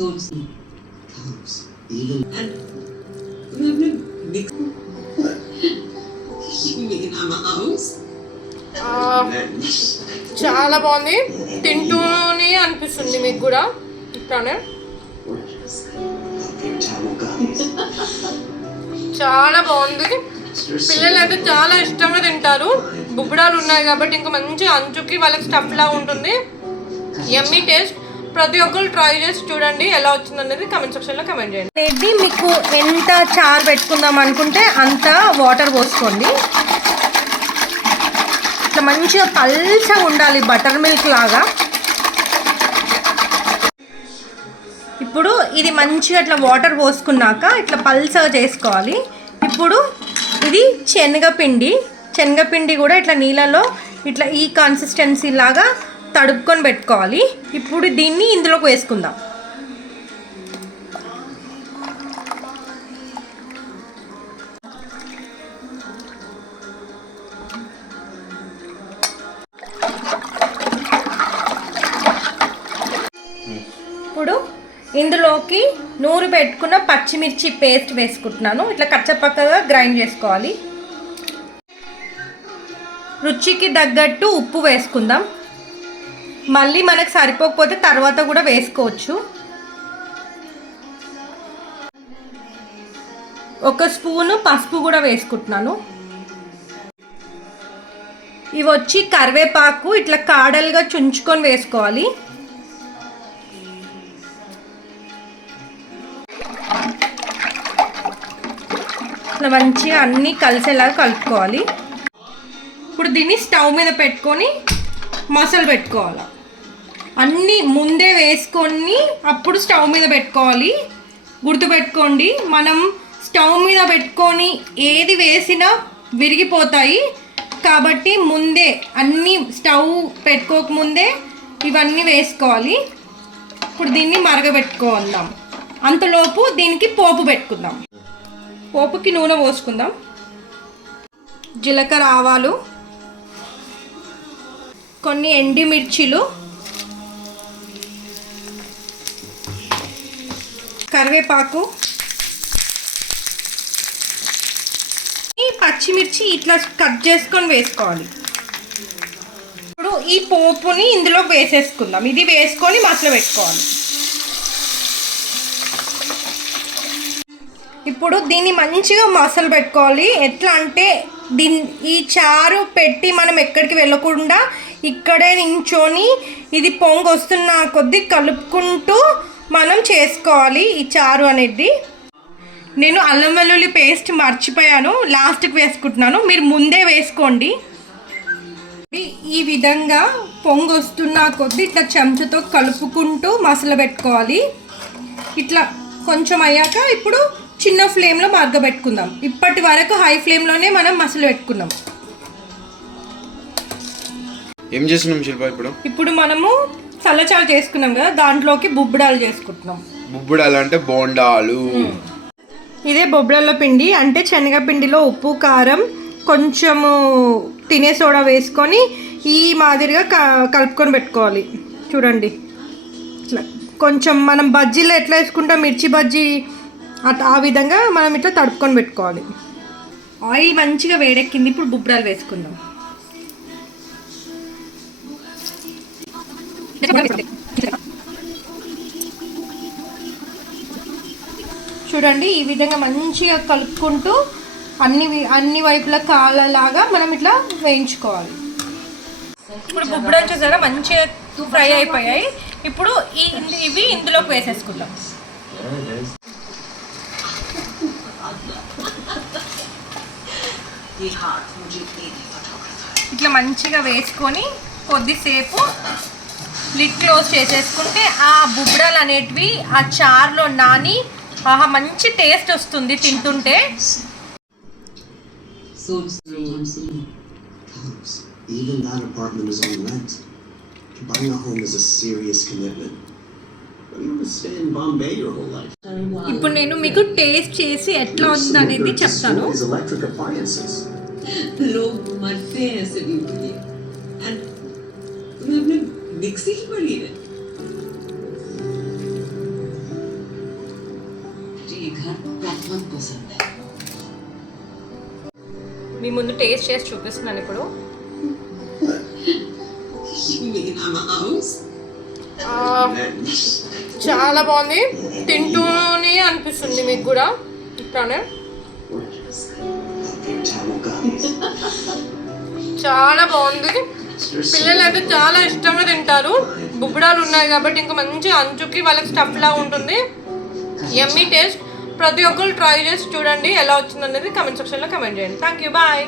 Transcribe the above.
suits Even and ah, house? చాలా బాగుంది. తింటూనే అనిపిస్తుంది మీకు కూడా ఇట్లానే. చాలా బాగుంది. పిల్లలు అయితే చాలా ఇష్టంగా తింటారు. బుబ్బడాలు ఉన్నాయి కాబట్టి ఇంకా మంచి అంచుకి వాళ్ళకి స్టఫ్ లా ఉంటుంది. ఎమ్మీ టేస్ట్ ప్రతి ఒక్కరు ట్రై చేసి చూడండి ఎలా వచ్చింది అనేది కమెంట్ సెక్షన్లో కమెంట్ చేయండి. అనేది మీకు ఎంత చారు పెట్టుకుందాం అనుకుంటే అంత వాటర్ పోసుకోండి. ఇట్లా మంచిగా పల్చగా ఉండాలి బటర్ మిల్క్ లాగా. ఇప్పుడు ఇది మంచిగా ఇట్లా వాటర్ పోసుకున్నాక ఇట్లా పల్చగా చేసుకోవాలి. ఇప్పుడు ఇది శనగపిండి. శనగపిండి కూడా ఇట్లా నీళ్ళలో ఇట్లా ఈ కన్సిస్టెన్సీ లాగా తడుపుకొని పెట్టుకోవాలి. ఇప్పుడు దీన్ని ఇందులోకి వేసుకుందాం. ఇప్పుడు ఇందులోకి నూరు పెట్టుకున్న పచ్చిమిర్చి పేస్ట్ వేసుకుంటున్నాను. ఇట్లా కచ్చపక్కగా గ్రైండ్ చేసుకోవాలి. రుచికి తగ్గట్టు ఉప్పు వేసుకుందాం. మళ్ళీ మనకు సరిపోకపోతే తర్వాత కూడా వేసుకోవచ్చు. ఒక స్పూను పసుపు కూడా వేసుకుంటున్నాను. ఇవి వచ్చి కరివేపాకు ఇట్లా కాడలుగా చుంచుకొని వేసుకోవాలి. ఇట్లా మంచిగా అన్నీ కలిసేలాగా కలుపుకోవాలి. ఇప్పుడు దీన్ని స్టవ్ మీద పెట్టుకొని మసలు పెట్టుకోవాలి. అన్నీ ముందే వేసుకొని అప్పుడు స్టవ్ మీద పెట్టుకోవాలి. గుర్తుపెట్టుకోండి మనం స్టవ్ మీద పెట్టుకొని ఏది వేసినా విరిగిపోతాయి. కాబట్టి ముందే అన్నీ స్టవ్ పెట్టుకోకముందే ఇవన్నీ వేసుకోవాలి. ఇప్పుడు దీన్ని మరగబెట్టుకుందాం. అంతలోపు దీనికి పోపు పెట్టుకుందాం. పోపుకి నూనె పోసుకుందాం. జీలకర్ర ఆవాలు కొన్ని ఎండిమిర్చిలు కరివేపాకు. ఈ పచ్చిమిర్చి ఇట్లా కట్ చేసుకొని వేసుకోవాలి. ఇప్పుడు ఈ పోపుని ఇందులో వేసేసుకుందాం. ఇది వేసుకొని మసలు పెట్టుకోవాలి. ఇప్పుడు దీన్ని మంచిగా మసలు పెట్టుకోవాలి. ఎట్లా అంటే దీని ఈ చారు పెట్టి మనం ఎక్కడికి వెళ్ళకుండా ఇక్కడే నించొని ఇది పొంగు వస్తున్న కొద్దీ కలుపుకుంటూ మనం చేసుకోవాలి ఈ చారు అనేది. నేను అల్లం వెల్లుల్లి పేస్ట్ మర్చిపోయాను. లాస్ట్కి వేసుకుంటున్నాను. మీరు ముందే వేసుకోండి. ఈ- విధంగా పొంగు వస్తున్న కొద్దీ ఇట్లా చెంచాతో కలుపుకుంటూ మసలు పెట్టుకోవాలి. ఇట్లా కొంచెం అయ్యాక ఇప్పుడు చిన్న ఫ్లేమ్లో మగ్గబెట్టుకుందాం ఇప్పటి వరకు హై ఫ్లేమ్లోనే మనం మసలు పెట్టుకున్నాం. ఏం చేస్తున్నాం శిల్ప ఇప్పుడు? ఇప్పుడు మనము చల్లచారు చేసుకున్నాం కదా దాంట్లోకి బుబ్బడాలు చేసుకుంటున్నాం. బుబ్బుడాలు అంటే బోండాలు ఇదే బొబ్బడల పిండి అంటే శనగపిండిలో ఉప్పు కారం కొంచెము తినే సోడా వేసుకొని ఈ మాదిరిగా క- కలుపుకొని పెట్టుకోవాలి. చూడండి. ఇట్లా కొంచెం మనం బజ్జీలో ఎట్లా వేసుకుంటాం మిర్చి బజ్జీ అట్ ఆ విధంగా మనం ఇట్లా తడుపుకొని పెట్టుకోవాలి. ఆయిల్ మంచిగా వేడెక్కింది ఇప్పుడు బుబ్బడాలు వేసుకుందాం. చూడండి ఈ విధంగా మంచిగా కలుపుకుంటూ అన్ని అన్ని వైపుల కాలలాగా మనం ఇట్లా వేయించుకోవాలి. ఇప్పుడు గుబ్బడం చూసారా మంచిగా ఫ్రై అయిపోయాయి. ఇప్పుడు ఇవి ఇందులోకి వేసేసుకుందాం. ఇట్లా మంచిగా వేసుకొని కొద్దిసేపు లిడ్ క్లోజ్ చేసేసుకుంటే ఆ బుబ్బడాలు అనేటివి ఆ చారులో నాని ఆహా మంచి టేస్ట్ వస్తుంది తింటుంటే suits sometimes Comes. Even that apartment is on rent. Buying a home is a serious commitment. But you would stay in Bombay your whole life. ఇప్పుడు నేను మీకు టేస్ట్ చేసి ఎట్లా ఉంది అనేది చెప్తాను Is electric appliances. लोग मरते हैं ऐसे भी के लिए एंड Dixie überleben. మీ ముందు టేస్ట్ చేసి చూపిస్తున్నాను ఇప్పుడు. చాలా బాగుంది. తింటూనే అనిపిస్తుంది మీకు కూడా. ఇట్లానే. చాలా బాగుంది. పిల్లలు అయితే చాలా ఇష్టంగా తింటారు. బుబ్బడాలు ఉన్నాయి కాబట్టి ఇంకా మంచి అంచుకి వాళ్ళకి స్టఫ్ లా ఉంటుంది. ఎమ్మీ టేస్ట్ ప్రతి ఒక్కరు ట్రై చేసి చూడండి ఎలా వచ్చింది అనేది కమెంట్ సెక్షన్లో కమెంట్ చేయండి. Thank you bye